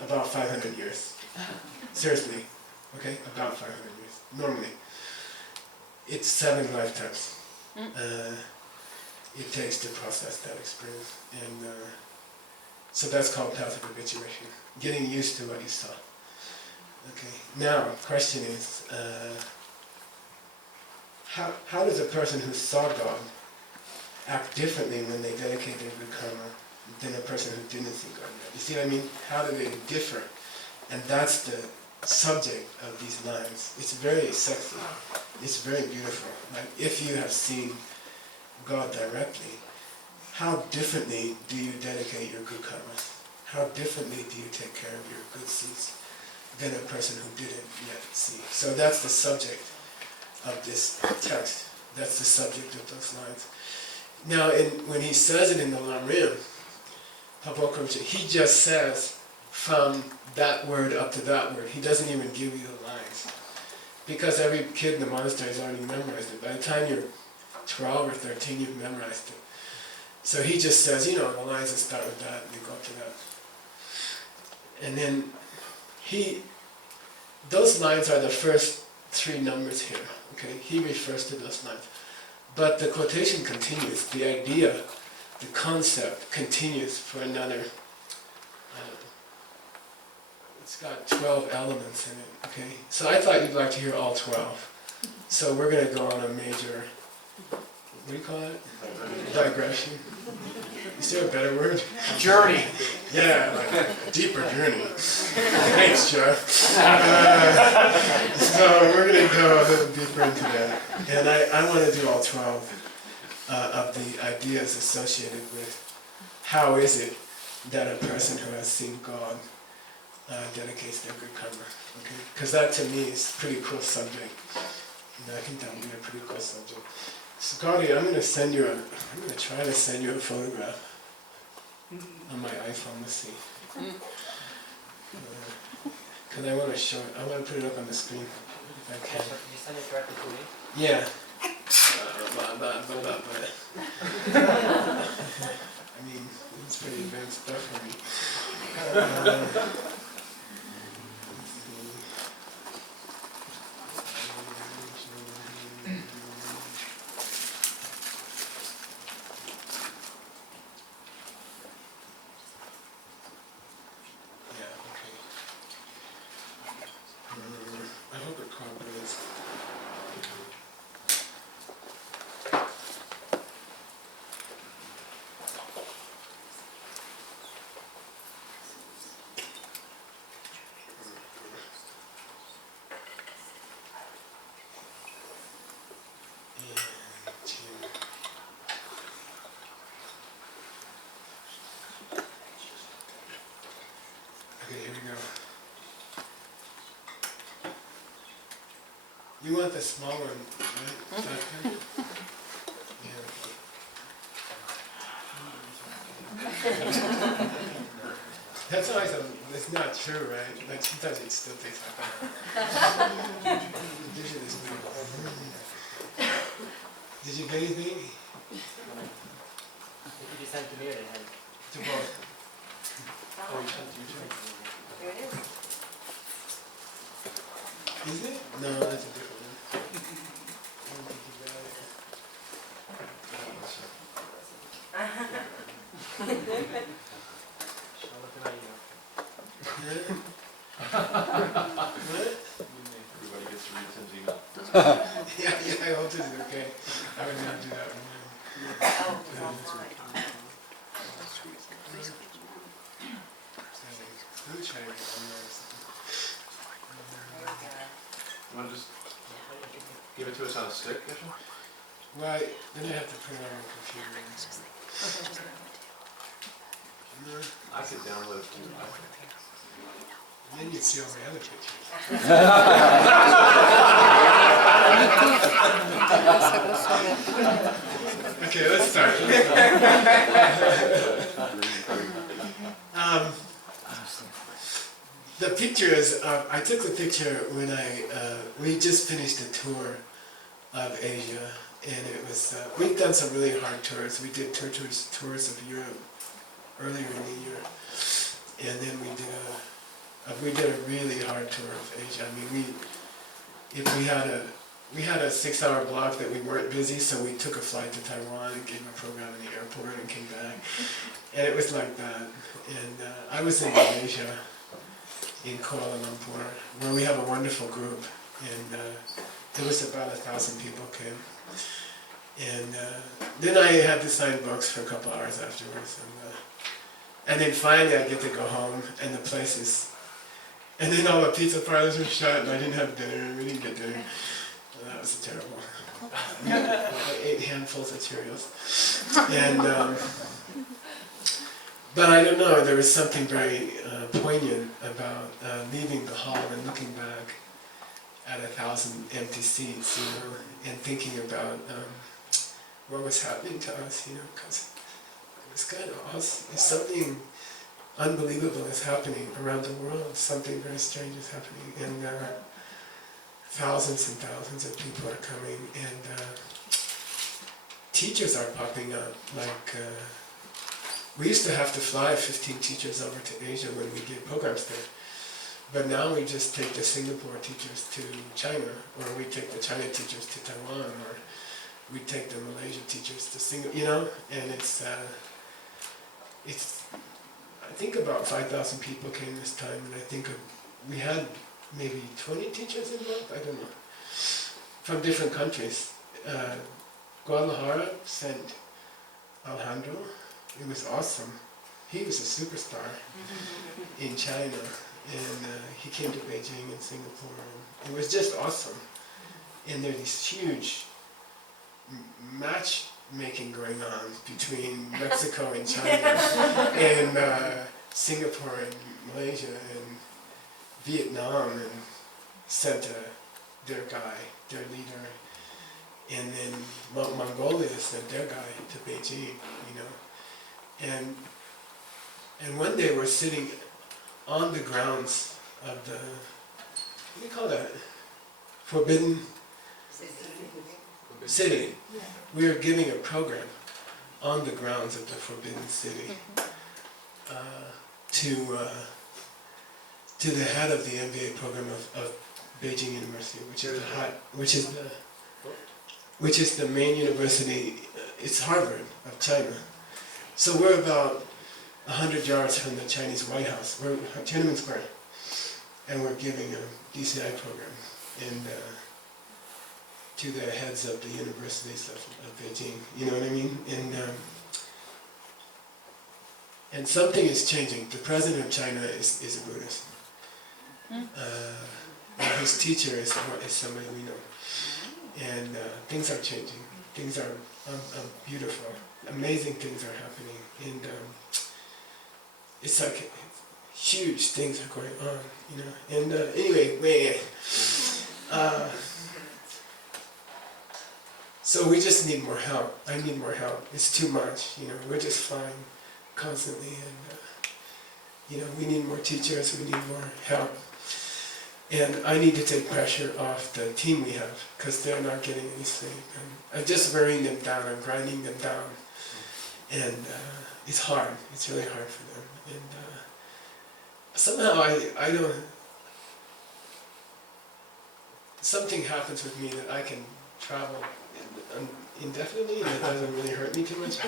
About 500 years. Seriously, okay? About 500 years. Normally. It's 7 lifetimes. It takes to process that experience. And so that's called path of habituation. Getting used to what you saw. Okay. Now, question is, how does a person who saw God act differently when they dedicate their good karma than a person who didn't see God yet? You see what I mean? How do they differ? And that's the subject of these lines. It's very sexy. It's very beautiful. Like, if you have seen God directly, how differently do you dedicate your good karmas? How differently do you take care of your good seeds than a person who didn't yet see? So that's the subject of this text. That's the subject of those lines. Now, when he says it in the Lamrim, he just says from that word up to that word. He doesn't even give you the lines. Because every kid in the monastery has already memorized it. By the time you're 12 or 13, you've memorized it. So he just says, the lines that start with that, and they go up to that. And then those lines are the first 3 numbers here, okay? He refers to those lines. But the quotation continues. The idea, the concept continues for another, it's got 12 elements in it, okay? So I thought you'd like to hear all 12. So we're going to go on a major, what do you call it? Digression. Is there a better word? Journey. Yeah, like a deeper journey. Thanks, Jeff. So we're going to go a little deeper into that. And I want to do all 12 of the ideas associated with how is it that a person who has seen God dedicates their good karma. Okay? Because that to me is a pretty cool subject. And I think that would be a pretty cool subject. So Gaudi, I'm going to try to send you a photograph on my iPhone. Let's see. Because I want to show it. I want to put it up on the screen if I can. You send it directly to me? Yeah. I mean, it's pretty advanced stuff for me. Let's see. go. You want the small one, right? Doctor? Yeah. That's always it's not true, right? But sometimes it still takes like Did you get anything? If you sent to me or to him? To both. Oh, you sent to you too. Here it is. Is it? No, that's a different one. I don't think you got it. I'll look at my email. Yeah? What? Everybody gets to read Tim's email. Yeah, I hope this is okay. I would not do that one. Oh, it's online. Let me try to get one more. There we go. You want to just give it to us on a stick, Geshe? Well, then I have to put it on my computer. No, I could download it from your iPhone. and then you'd see all my other pictures. Okay, let's start. The pictures, I took the picture when we just finished a tour of Asia, and it was, we've done some really hard tours. We did tours of Europe earlier in the year, and then we did a really hard tour of Asia. I mean, we had a 6-hour block that we weren't busy, so we took a flight to Taiwan and gave a program in the airport and came back, and it was like that. And I was in Malaysia, in Kuala Lumpur, where we have a wonderful group, and there was about 1,000 people came. And then I had to sign books for a couple hours afterwards, and then finally I get to go home, and the place is, and then all the pizza parlors were shut, and I didn't have dinner, and we didn't get dinner. Well, that was terrible. I ate handfuls of Cheerios. And, but I don't know, there was something very poignant about leaving the hall and looking back at 1,000 empty seats, you know, and thinking about what was happening to us, you know, because it was kind of awesome. It's something unbelievable is happening around the world. Something very strange is happening, and thousands and thousands of people are coming, and teachers are popping up. Like we used to have to fly 15 teachers over to Asia when we did programs there, but now we just take the Singapore teachers to China, or we take the China teachers to Taiwan, or we take the Malaysia teachers to Singapore, you know, and it's I think about 5,000 people came this time, and I think we had maybe 20 teachers involved, I don't know, from different countries. Guadalajara sent Alejandro. It was awesome. He was a superstar in China, and he came to Beijing and Singapore, and it was just awesome. And there's this huge matchmaking going on between Mexico and China, and Singapore and Malaysia and Vietnam, and sent their guy, their leader, and then Mongolia sent their guy to Beijing, you know. And one day we're sitting on the grounds of the, what do you call that? Forbidden City. We were giving a program on the grounds of the Forbidden City to the head of the MBA program of Beijing University, which is the main university. It's Harvard of China. So we're about 100 yards from the Chinese White House. We're at Tiananmen Square, and we're giving a DCI program to the heads of the universities of Beijing. You know what I mean? And something is changing. The president of China is a Buddhist. His teacher is somebody we know. And things are changing. Things are beautiful. Amazing things are happening. And it's like huge things are going on, you know. And anyway, so we just need more help. I need more help. It's too much, you know. We're just flying constantly, and you know, we need more teachers. We need more help. And I need to take pressure off the team we have, because they're not getting any sleep. And I'm just wearing them down. I'm grinding them down, and it's hard. It's really hard for them. And somehow I don't. Something happens with me that I can travel indefinitely, and it doesn't really hurt me too much.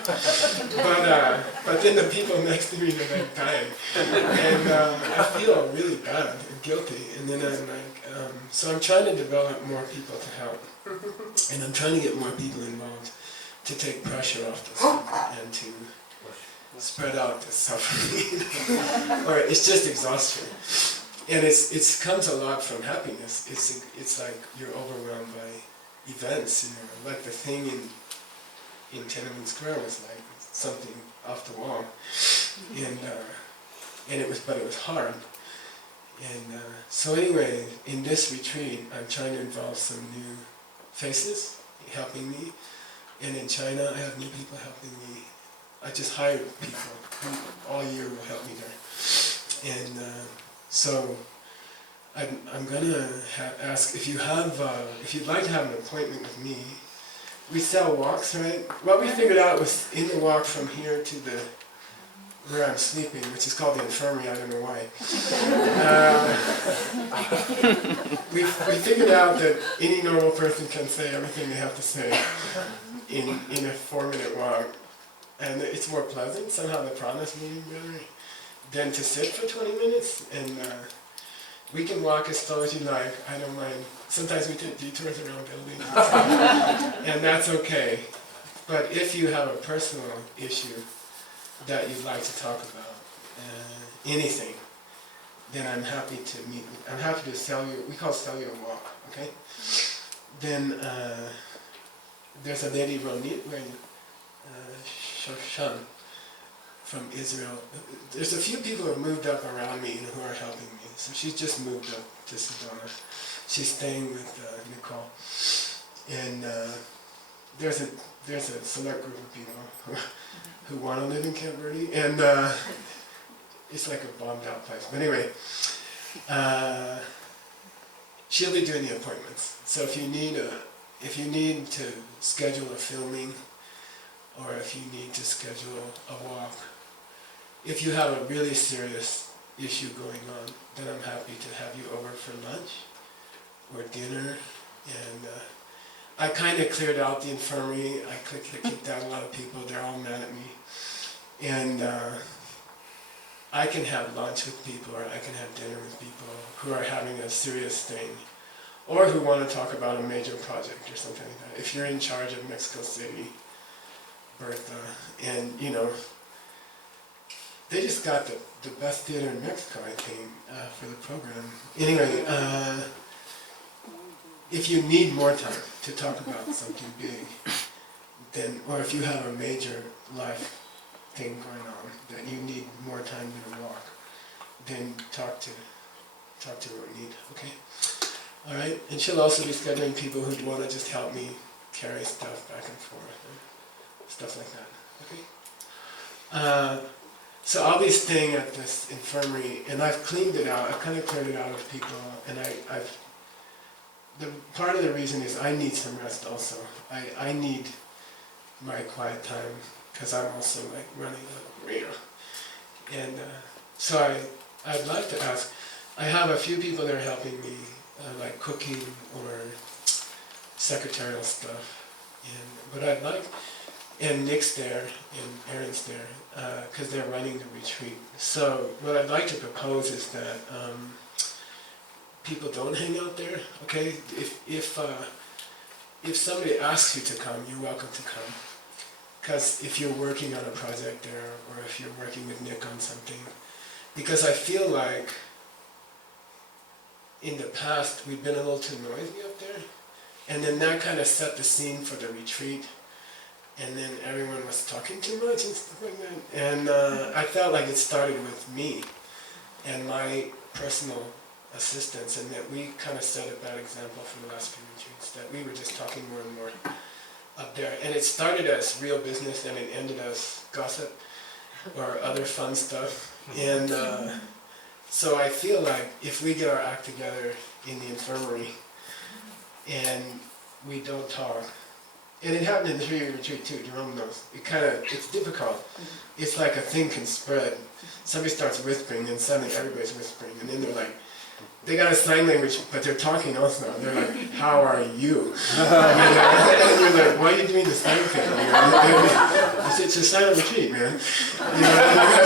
But then the people next to me are like dying, and I feel really bad and guilty. And then I'm like, so I'm trying to develop more people to help, and I'm trying to get more people involved to take pressure off the people and to spread out the suffering. Or it's just exhaustion. And it comes a lot from happiness. It's like you're overwhelmed by events, you know, like the thing in Tiananmen Square was like something off the wall, and it was hard. And so anyway, in this retreat, I'm trying to involve some new faces helping me, and in China, I have new people helping me. I just hired people who all year will help me there, and so I'm gonna ask if you'd like to have an appointment with me. We sell walks, right? What we figured out was in the walk from here to where I'm sleeping, which is called the infirmary. I don't know why. We figured out that any normal person can say everything they have to say in a 4-minute walk, and it's more pleasant. Somehow the prana's moving better than to sit for 20 minutes. And we can walk as slow as you like, I don't mind. Sometimes we take detours around buildings, and that's okay. But if you have a personal issue that you'd like to talk about, anything, then I'm happy to meet. I'm happy to sell you. We call cellular walk, okay? Then there's a lady, Ronit, Shoshan, from Israel. There's a few people who have moved up around me and who are helping me. So she's just moved up to Sedona. She's staying with Nicole. And there's a select group of people who want to live in Camp Verde. And it's like a bombed out place. But anyway, she'll be doing the appointments. So if you need to schedule a filming, or if you need to schedule a walk, if you have a really serious issue going on, then I'm happy to have you over for lunch or dinner. And I kind of cleared out the infirmary. I kicked out a lot of people. They're all mad at me. And I can have lunch with people, or I can have dinner with people who are having a serious thing, or who want to talk about a major project or something like that. If you're in charge of Mexico City, Bertha, and you know, they just got the best theater in Mexico, I think, for the program. Anyway, if you need more time to talk about something big, then, or if you have a major life thing going on that you need more time to walk, then talk to Ronit, okay? All right, and she'll also be scheduling people who want to just help me carry stuff back and forth, and stuff like that, okay? So I'll be staying at this infirmary, and I've cleaned it out. I've kind of cleared it out of people, and part of the reason is I need some rest also. I need my quiet time, because I'm also like running a arena. And so I'd like to ask, I have a few people that are helping me, like cooking or secretarial stuff, but I'd like, and Nick's there, and Aaron's there, because they're running the retreat. So what I'd like to propose is that people don't hang out there, okay? If somebody asks you to come, you're welcome to come. Because if you're working on a project there, or if you're working with Nick on something, because I feel like in the past we've been a little too noisy up there, and then that kind of set the scene for the retreat, and then everyone was talking too much and stuff like that, and I felt like it started with me, and my personal assistance, and that we kind of set a bad example for the last few retreats, that we were just talking more and more up there. And it started as real business and it ended as gossip or other fun stuff. And so I feel like if we get our act together in the infirmary and we don't talk, and it happened in the 3-year retreat too, Jerome knows, it's difficult. It's like a thing can spread. Somebody starts whispering and suddenly everybody's whispering, and then they're like, they got a sign language, but they're talking also. They're like, how are you? And you're like, why are you doing the sign thing? You know? It's a silent retreat, man. You know?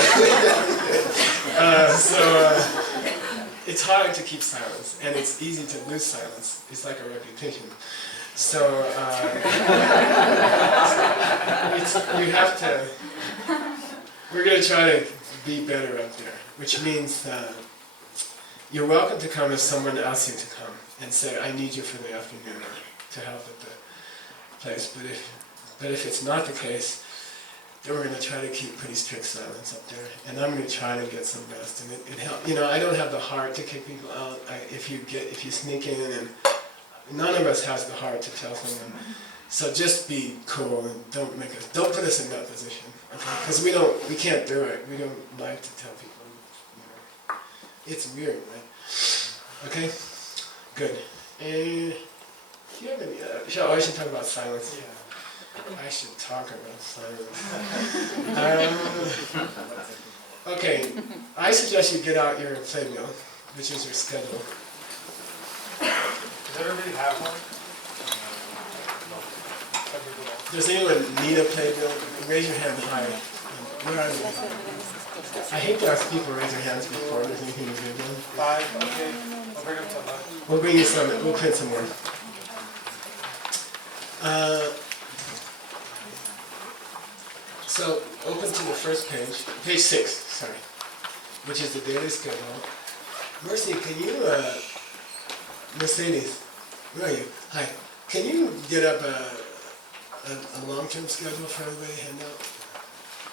It's hard to keep silence, and it's easy to lose silence. It's like a reputation. So you have to, we're going to try to be better up there, which means you're welcome to come if someone asks you to come and say, I need you for the afternoon to help at the place. But if it's not the case, then we're going to try to keep pretty strict silence up there. And I'm going to try to get some rest. And it helps. You know, I don't have the heart to kick people out. If you sneak in, and none of us has the heart to tell someone. So just be cool and don't put us in that position. Okay? Because we can't do it. We don't like to tell people. You know. It's weird, right? Okay? Good. Do you have any, I should talk about silence. Yeah. I should talk about silence. Okay, I suggest you get out your playbill, which is your schedule. Does everybody have one? Does anyone need a playbill? Raise your hand high. Where are you? I hate to ask people to raise their hands before there's anything to do with them. 5, okay. I'll bring up some. We'll bring you some, we'll print some more. So, open to the first page, page 6, sorry, which is the daily schedule. Mercy, can you, Mercedes, where are you? Hi. Can you get up a long-term schedule for everybody to hand out?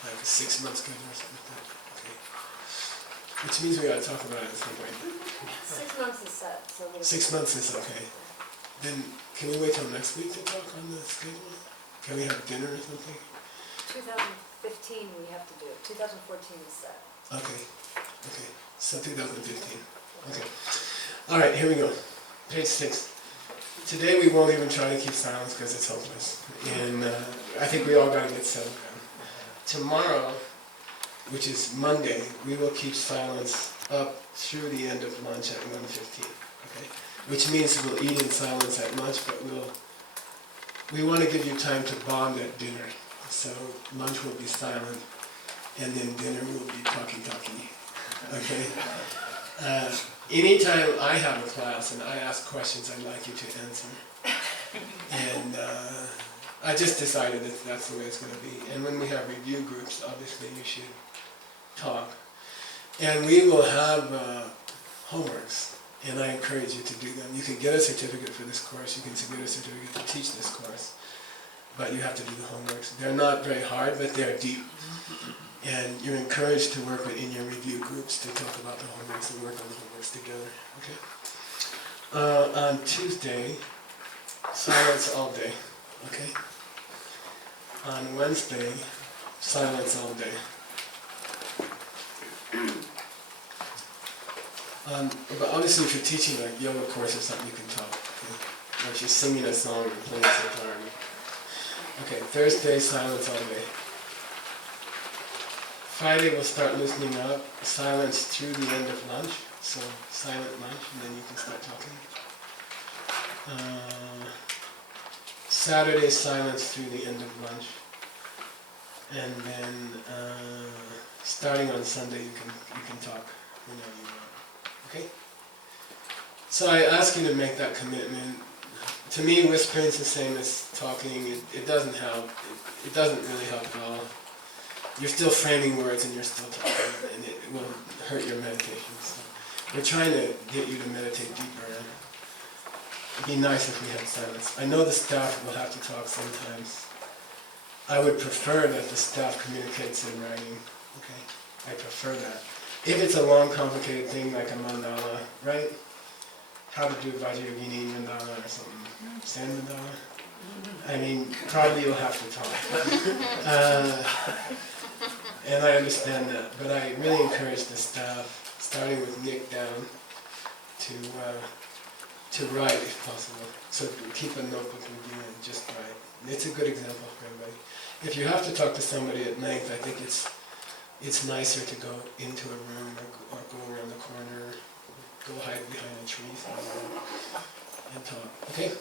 Like a 6-month schedule or something like that? Okay. Which means we gotta talk about it at some point. 6 months is set, so. 6 months is okay. Then, can we wait till next week to talk on the schedule? Can we have dinner or something? 2015 we have to do it, 2014 is set. Okay, okay, so 2015, okay. All right, here we go, page 6. Today we won't even try to keep silence because it's hopeless. And I think we all got to get settled down. Tomorrow, which is Monday, we will keep silence up through the end of lunch at 1:15, okay? Which means we'll eat in silence at lunch, but we want to give you time to bond at dinner. So lunch will be silent, and then dinner will be talky, okay? Anytime I have a class and I ask questions, I'd like you to answer. And I just decided that that's the way it's going to be. And when we have review groups, obviously you should talk. And we will have homeworks, and I encourage you to do them. You can get a certificate for this course, you can get a certificate to teach this course. But you have to do the homeworks. They're not very hard, but they're deep. And you're encouraged to work in your review groups to talk about the homeworks and work on the homeworks together. Okay. On Tuesday, silence all day. Okay. On Wednesday, silence all day. But obviously, if you're teaching a yoga course or something, you can talk. Okay? Or if you're singing a song or playing sitar. Okay, Thursday, silence all day. Friday, we'll start loosening up, silence through the end of lunch, so silent lunch, and then you can start talking. Saturday, silence through the end of lunch. And then, starting on Sunday, you can talk whenever you want. Okay? So I ask you to make that commitment. To me, whispering is the same as talking. It doesn't help. It doesn't really help at all. You're still framing words and you're still talking, and it will hurt your meditation. So we're trying to get you to meditate deeper. It'd be nice if we had silence. I know the staff will have to talk sometimes. I would prefer that the staff communicates in writing. Okay, I prefer that. if it's a long, complicated thing like a mandala, right? How to do Vajrayogini mandala or something, sand mandala. I mean, probably you'll have to talk. And I understand that, but I really encourage the staff, starting with Nick down, to write if possible. So keep a notebook with you and just write. It's a good example for everybody. If you have to talk to somebody at length, I think it's nicer to go into a room or go around the corner, go hide behind a tree somewhere and talk. Okay?